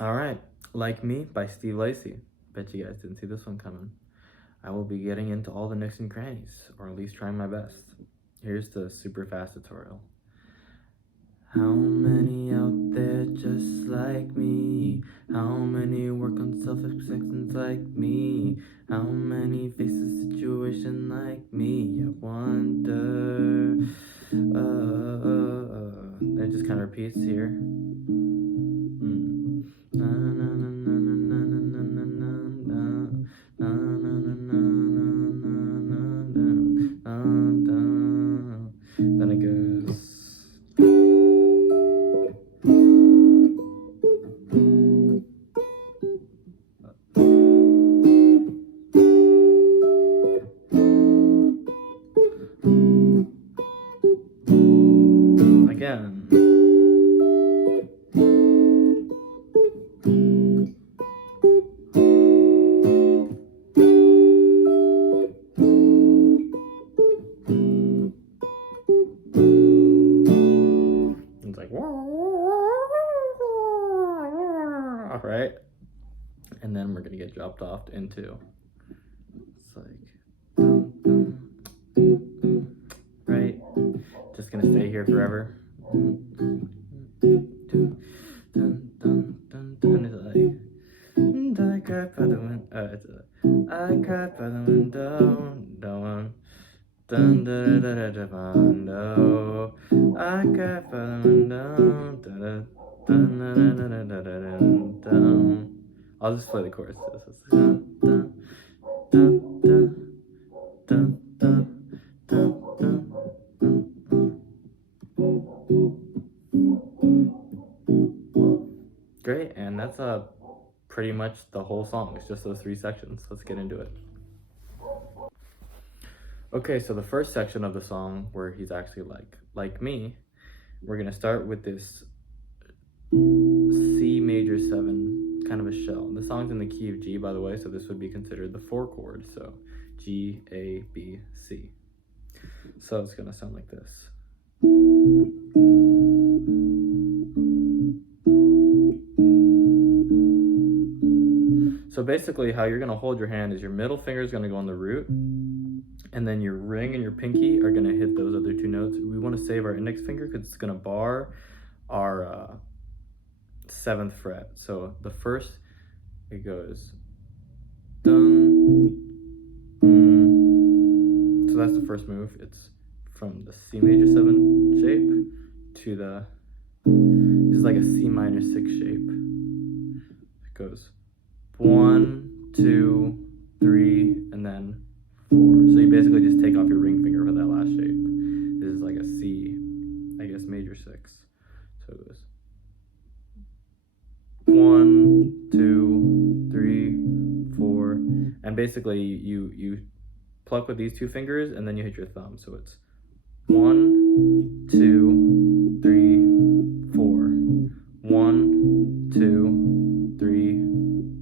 All right, Like Me by Steve Lacy. Bet you guys didn't see this one coming. I will be getting into all the nooks and crannies, or at least trying my best. Here's the super fast tutorial. How many out there just like me? How many work on self-acceptance like me? How many face a situation like me? I wonder. It just kind of repeats here. Na, na, na, na, na, na, na, na, na, na, na, na, na, na, na, na. Then it goes. Again. It's like, right? And then we're gonna get dropped off into, it's like, right? Just gonna stay here forever. And it's like, I cried by the window. I cried by the window. Dun da da da da window. I cried by the window. Dun da da da da da da dun. I'll just play the chorus to this. Dun dun dun dun dun dun dun dun. Great, and that's pretty much the whole song. It's just those 3 sections. Let's get into it. Okay, so the first section of the song where he's actually like me, we're gonna start with this C major 7, kind of a shell. The song's in the key of G, by the way, so this would be considered the 4 chord. So G, A, B, C. So it's gonna sound like this. So basically how you're gonna hold your hand is your middle finger is gonna go on the root, and then your ring and your pinky are gonna hit those other 2 notes. We wanna save our index finger because it's gonna bar our 7th fret. So the first, it goes dun, so that's the first move. It's from the C major 7 shape to the, this is like a C minor 6 shape. It goes 1, 2, 3, and then 4. So you basically just take off your ring finger for that last shape. This is like a C, I guess, major 6. So it goes 1, 2, 3, 4, and basically you pluck with these 2 fingers and then you hit your thumb. So it's 1, 2, 3, 4. 1, 2, 3,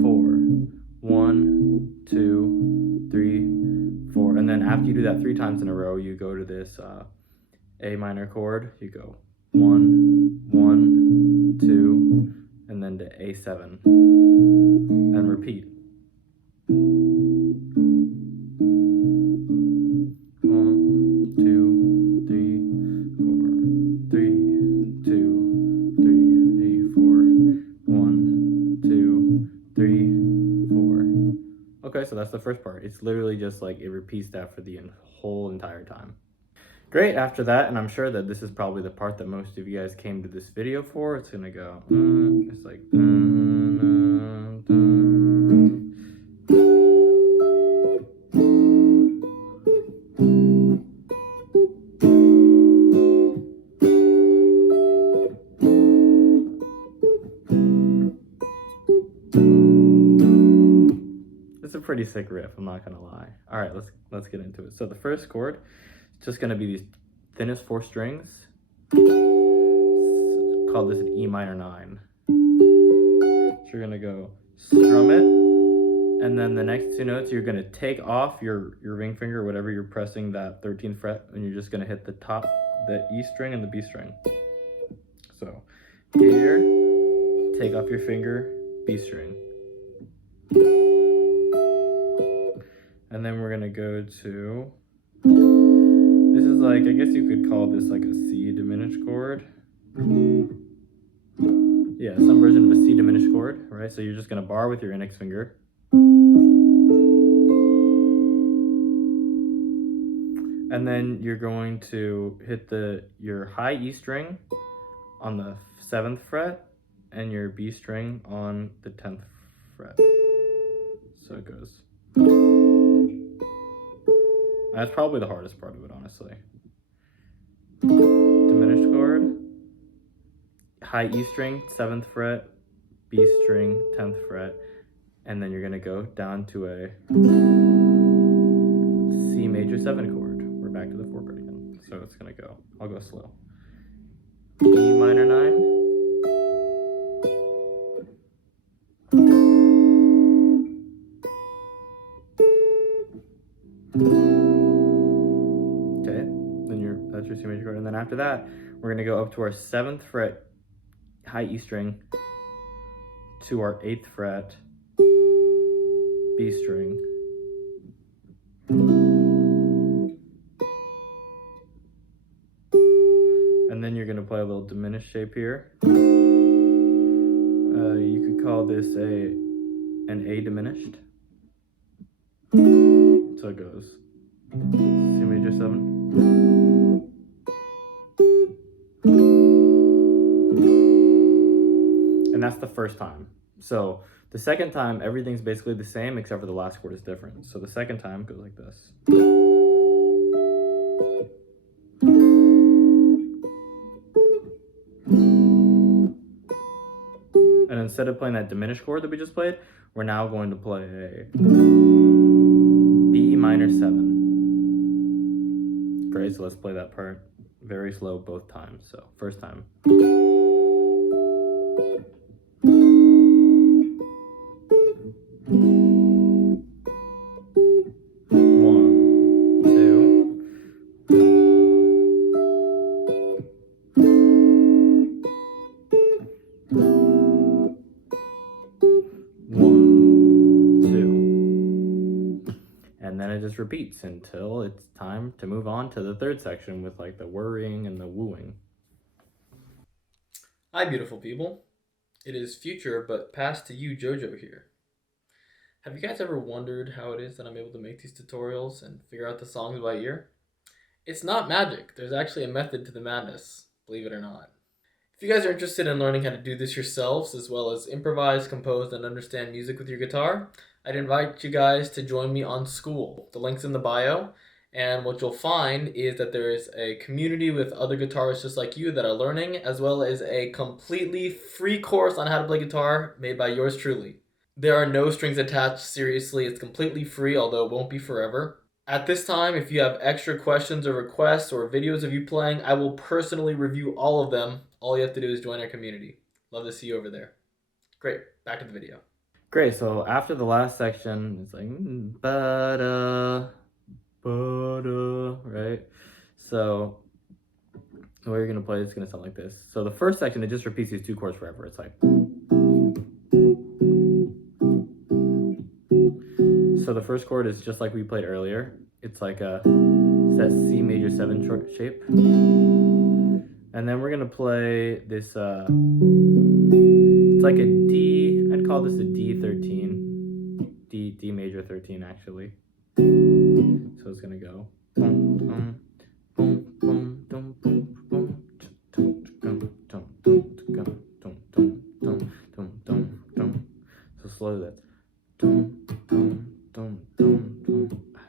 4. 1, 2, 3, 4. And then after you do that 3 times in a row, you go to this A minor chord. You go 1, 1, 2, and then to A7, and repeat. 1, 2, 3, 4, 3, 2, 3, 4, 1, 2, 3, 4. Okay, so that's the first part. It's literally just like it repeats that for the whole entire time. Great, after that, and I'm sure that this is probably the part that most of you guys came to this video for, it's gonna go, it's like, it's a pretty sick riff, I'm not gonna lie. All right, let's get into it. So the first chord, it's just gonna be these thinnest 4 strings. Call this an E minor 9. So you're gonna go strum it, and then the next 2 notes you're gonna take off your ring finger, whatever you're pressing that 13th fret, and you're just gonna hit the top, the E string and the B string. So here, take off your finger, B string. And then we're gonna go to, this is like, I guess you could call this like a C diminished chord. Yeah, some version of a C diminished chord, right? So you're just gonna bar with your index finger. And then you're going to hit your high E string on the 7th fret and your B string on the 10th fret. So it goes. That's probably the hardest part of it, honestly. Diminished chord, high E string, 7th fret, B string, 10th fret, and then you're gonna go down to a C major 7 chord. We're back to the 4 chord again. So it's gonna go, I'll go slow. E minor 9. Okay, then that's your C major chord. And then after that, we're gonna go up to our 7th fret, high E string, to our 8th fret, B string. And then you're gonna play a little diminished shape here. You could call this an A diminished. So it goes C major 7. And that's the first time. So the second time, everything's basically the same except for the last chord is different. So the second time goes like this. And instead of playing that diminished chord that we just played, we're now going to play a B minor 7. Great, so let's play that part very slow both times. So first time. 1, 2. And then it just repeats until it's time to move on to the third section with like the worrying and the wooing. Hi, beautiful people. It is future but past to you, Jojo here. Have you guys ever wondered how it is that I'm able to make these tutorials and figure out the songs by ear? It's not magic. There's actually a method to the madness, believe it or not. If you guys are interested in learning how to do this yourselves, as well as improvise, compose, and understand music with your guitar, I'd invite you guys to join me on School. The link's in the bio, and what you'll find is that there is a community with other guitarists just like you that are learning, as well as a completely free course on how to play guitar made by yours truly. There are no strings attached, seriously, it's completely free, although it won't be forever. At this time, if you have extra questions or requests or videos of you playing, I will personally review all of them. All you have to do is join our community. Love to see you over there. Great, back to the video. Great, so after the last section, it's like, ba-da, ba-da, right? So the way you're gonna play is gonna sound like this. So the first section, it just repeats these 2 chords forever. It's like, so the first chord is just like we played earlier. It's like it's that C major 7 shape. And then we're gonna play this, it's like a D, I'd call this a D13. D major 13 actually. So it's gonna go. So slowly that's.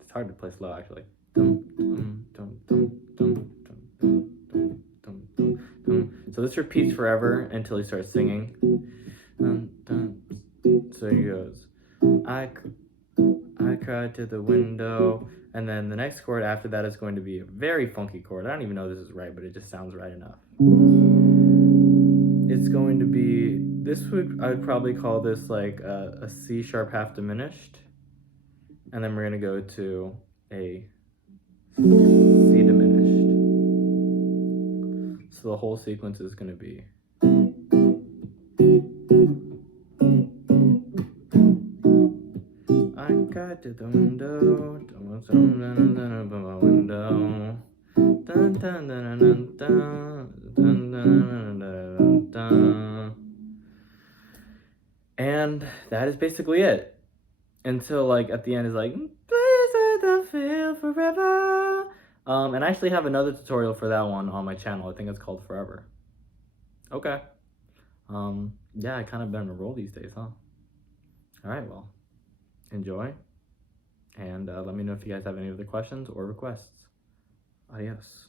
It's hard to play slow actually. So this repeats forever until he starts singing. So he goes, I cried to the window. And then the next chord after that is going to be a very funky chord. I don't even know if this is right, but it just sounds right enough. It's going to be, I would probably call this like a C sharp half diminished. And then we're going to go to a C diminished. So the whole sequence is going to be. back to the window. Don't open my window. Dun, dun, dun, dun, dun, dun, dun, dun, dun, dun. And that is basically it. Until like at the end is like, please let the feel forever. And I actually have another tutorial for that one on my channel. I think it's called Forever. Okay. Yeah, I kind of been on a roll these days, huh? All right, well, enjoy. And let me know if you guys have any other questions or requests. Adios.